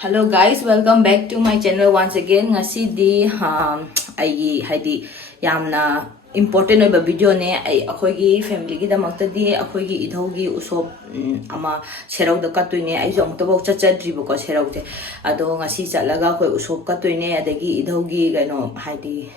Hello guys, welcome back to my channel once again. Ngasi ai haidi yamna important oiba video ne akhoi family gi damakta di akhoi gi idhau gi usop ama serau da katuine ai jong to bok chacha dribo ko serau te ado ngasi chalaga khoi usop katuine adagi idhau gi gaino haidi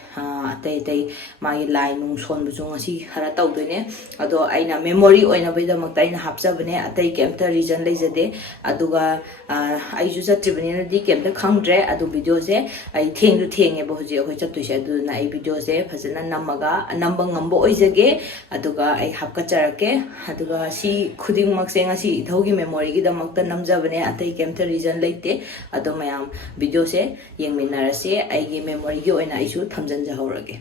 tai mai lai nung son bu ngasi hara tawdoine ado aina memory oina bai damakta aina hapja bane atai kemta reason leijade aduga ai ju chatribani di kemta khangdre adu video se ai thenge bo hoji akhoi chatui se adu na ai video se phajana namaga namba ngambo oijage aduga ai hapka charake aduga si khuding mak se ngasi idhau gi memory gi damakta namjabane atai kemta reason leite ado mayam video se yengminarase ai gi memory gi oina isu thamjanja horage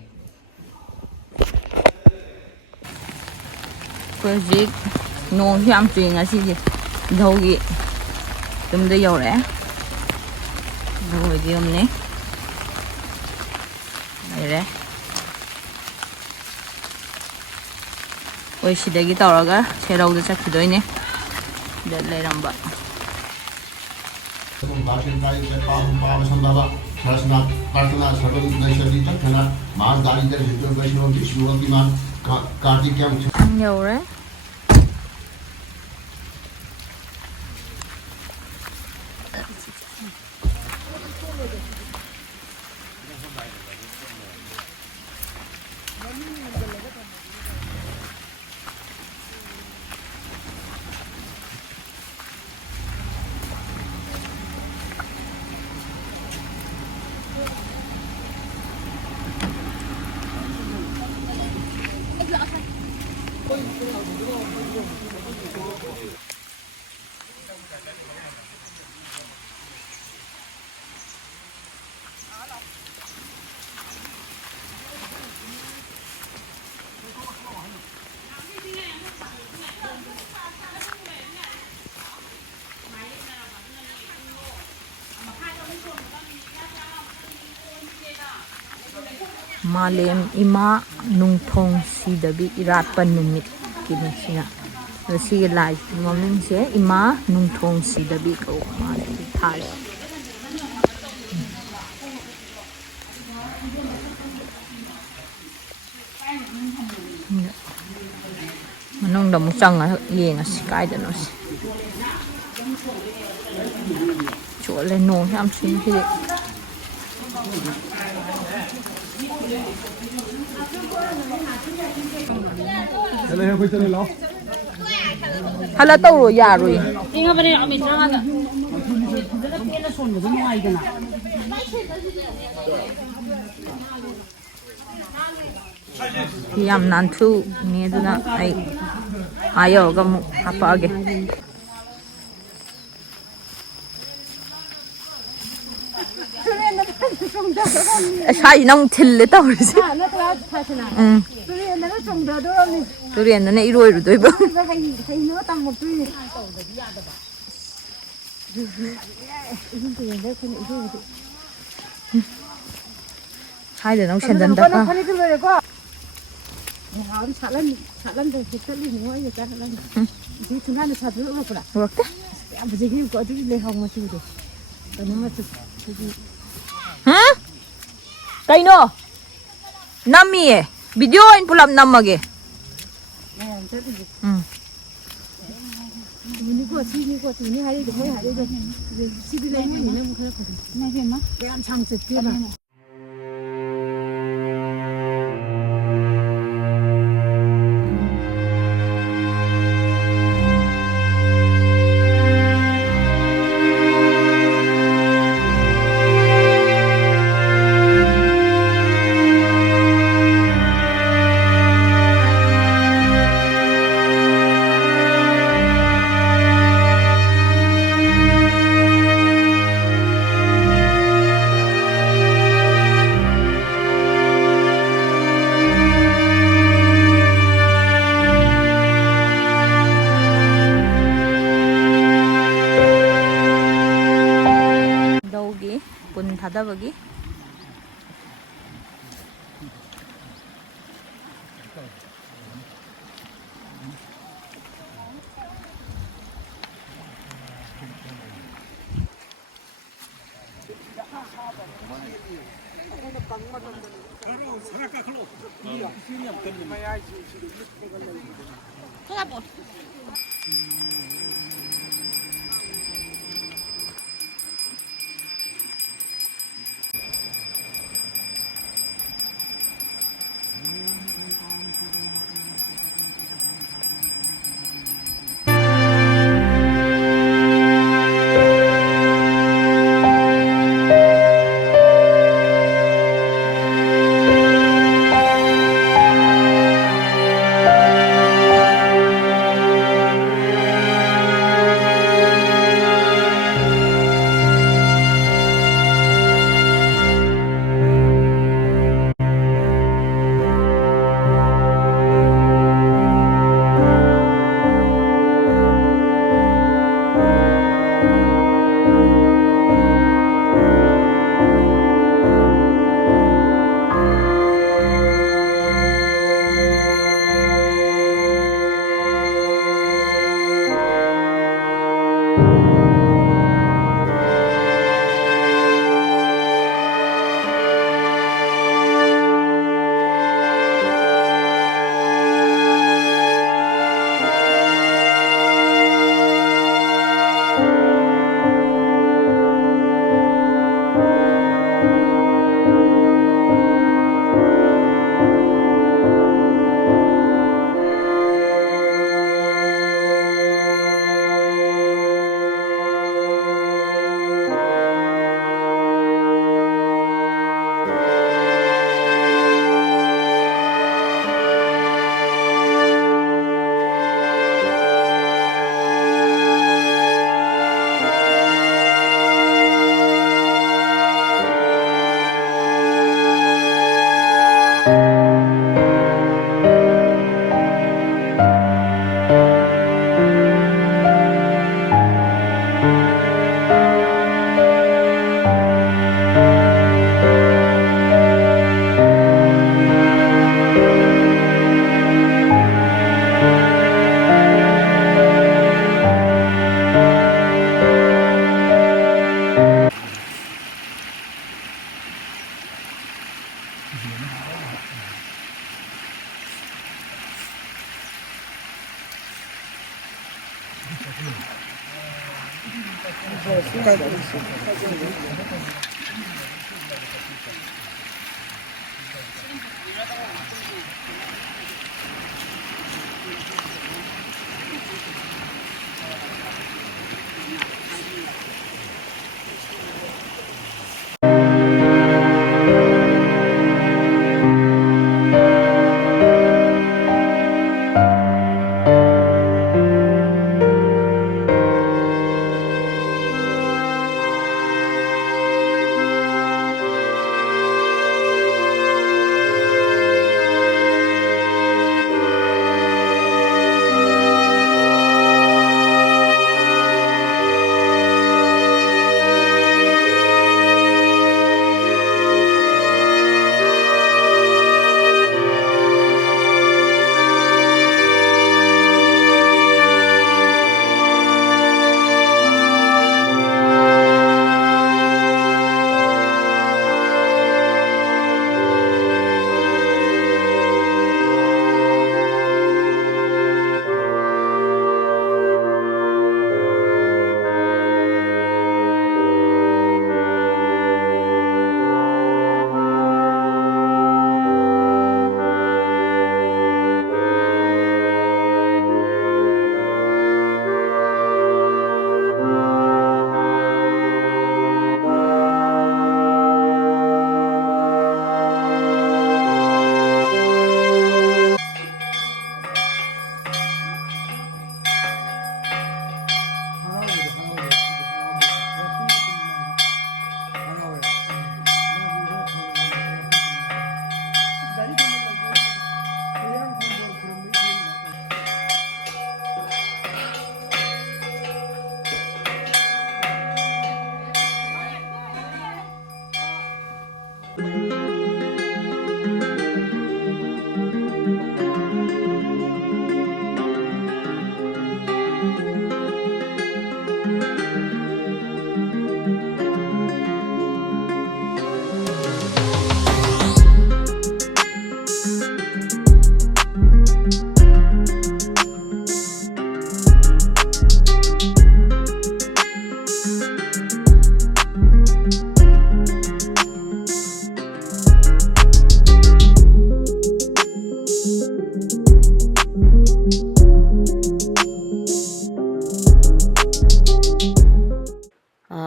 Project no hyam chui ngasi ji idhau gi tumda yore rồi diom ne ire oi sidagi tawraga serau da chakhidoine da leiramba Bashin kai ke pa sambhava sarasna partana sarvan naishali takana mas dali der jitu vaishnav vishnu man kartik kyam yore Malem ima nungthong sidabi iratpa numit kinasina si lai moming se ima nungthong sidabi ko male thale manong da mu changa yenga sikai da no si chole no ham sin hi hala tawro yaroi inga bare ami tranga da da pela son da no ai dana yam nan thu ni duna ai ayo ga mu hapage sai nong thil tawri si na tra thasna turi na chong da do ni turian na iroi ru doi ba ba hai no tam mo turi to da ya da ba hai de nong sen dan da ko ni ko le ko ha salan da kitali ni wa ya ka lan ji tuna na sa do ko la wakta ya bu ji ko du le hong ma chi de ko ni ma chu ha kaino nami e video in pulam namage ni ko chi ni ko tu ni hai de mo hai de chi de lai ni na mo kha ko na he ma ya chang che ke na pun thada bagi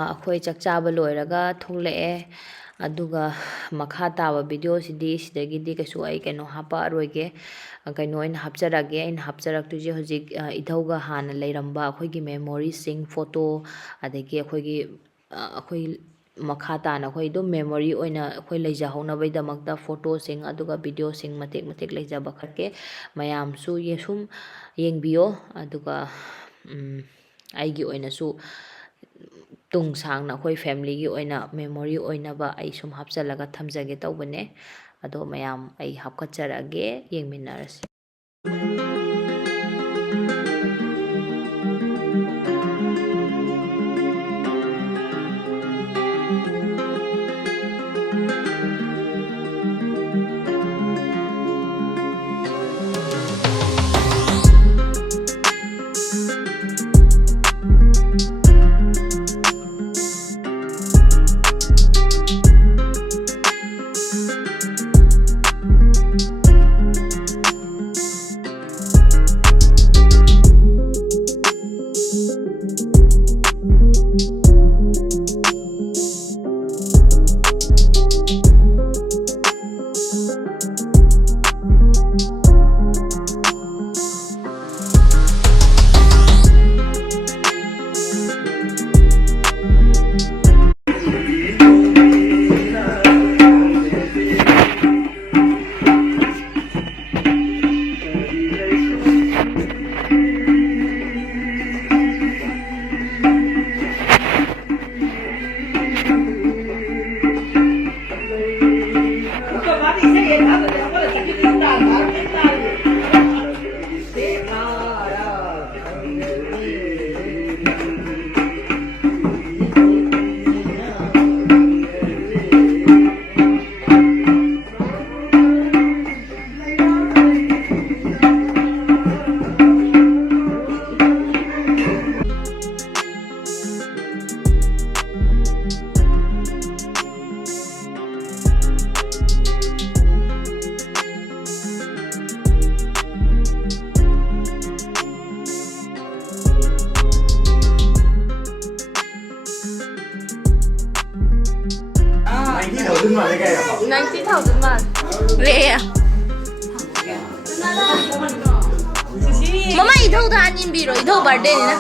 ꯑꯩꯈꯣꯏ ꯆꯥꯛ ꯆꯥꯕ ꯂꯣꯏꯔꯒ ꯊꯣꯛꯂꯛꯑꯦ ꯑꯗꯨꯒ ꯃꯈꯥ ꯇꯥꯕ ꯚꯤꯗꯤꯑꯣꯁꯤꯗꯤ ꯁꯤꯗꯒꯤꯗꯤ ꯀꯩꯁꯨ ꯑꯩ ꯀꯩꯅꯣ ꯍꯥꯞꯄꯛꯑꯔꯣꯏꯒꯦ ꯀꯩꯅꯣ ꯑꯣꯏꯅ ꯍꯥꯞꯆꯔꯛꯑꯒꯦ ꯑꯩꯅ ꯍꯥꯞꯆꯔꯛꯇꯣꯏꯁꯦ ꯍꯧꯖꯤꯛ ꯏꯙꯧꯒ ꯍꯥꯟꯅ ꯂꯩꯔꯝꯕ ꯑꯩꯈꯣꯏꯒꯤ ꯃꯦꯃꯣꯔꯤꯁꯤꯡ ꯐꯣꯇꯣ ꯑꯗꯒꯤ ꯑꯩꯈꯣꯏ ꯃꯈꯥ ꯇꯥꯅ ꯑꯩꯈꯣꯏ ꯑꯗꯨꯝ ꯃꯦꯃꯣꯔꯤ ꯑꯣꯏꯅ ꯑꯩꯈꯣꯏ ꯂꯩꯖꯍꯧꯅꯕꯒꯤꯗꯃꯛꯇ ꯐꯣꯇꯣꯁꯤꯡ ꯑꯗꯨꯒ ꯚꯤꯗꯤꯑꯣꯁꯤꯡ ꯃꯇꯦꯛ ꯃꯇꯦꯛ ꯂꯩꯖꯕ ꯈꯛꯀꯦ ꯃꯌꯥꯝꯁꯨ ꯁꯨꯝ ꯌꯦꯡꯕꯤꯌꯣ ꯑꯗꯨꯒ ꯑꯩꯒꯤ ꯑꯣꯏꯅꯁꯨ ꯇꯨꯡ ꯁꯥꯡꯅ ꯑꯩꯈꯣꯏ ꯐꯦꯃꯤꯂꯤꯒꯤ ꯑꯣꯏꯅ ꯃꯦꯃꯣꯔꯤ ꯑꯣꯏꯅꯕ ꯑꯩ ꯁꯨꯝ ꯍꯥꯞꯆꯤꯜꯂꯒ ꯊꯝꯖꯒꯦ ꯇꯧꯕꯅꯦ ꯑꯗꯣ ꯃꯌꯥꯝ ꯑꯩ ꯍꯥꯞꯀꯠꯆꯔꯛꯑꯒꯦ ꯌꯦꯡꯃꯤꯟꯅꯔꯁꯤ Mama idhau da anin biro idhau birthday ni na